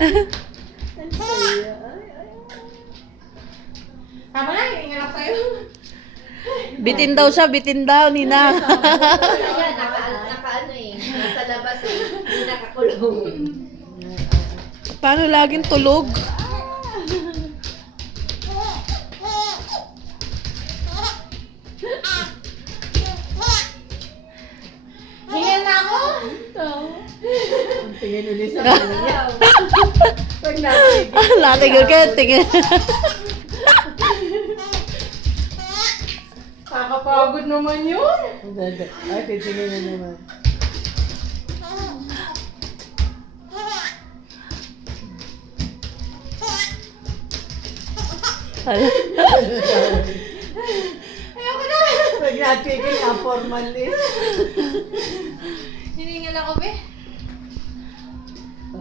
Ang saya. Tama na, hiningal ako sa'yo. Bitin daw siya, bitin daw, Nina. Kaya naka-ano eh. Nasa labas eh. Hindi nakakulong. Paano laging tulog? Hingal na ako. Ang tingin ulit sa kanya. Pag natigil. Natigil ka, tingin. Kakapagod naman yun. Ay, titingin na naman. Ayoko na. Pag natigil, formal list. Hiningal ako, be.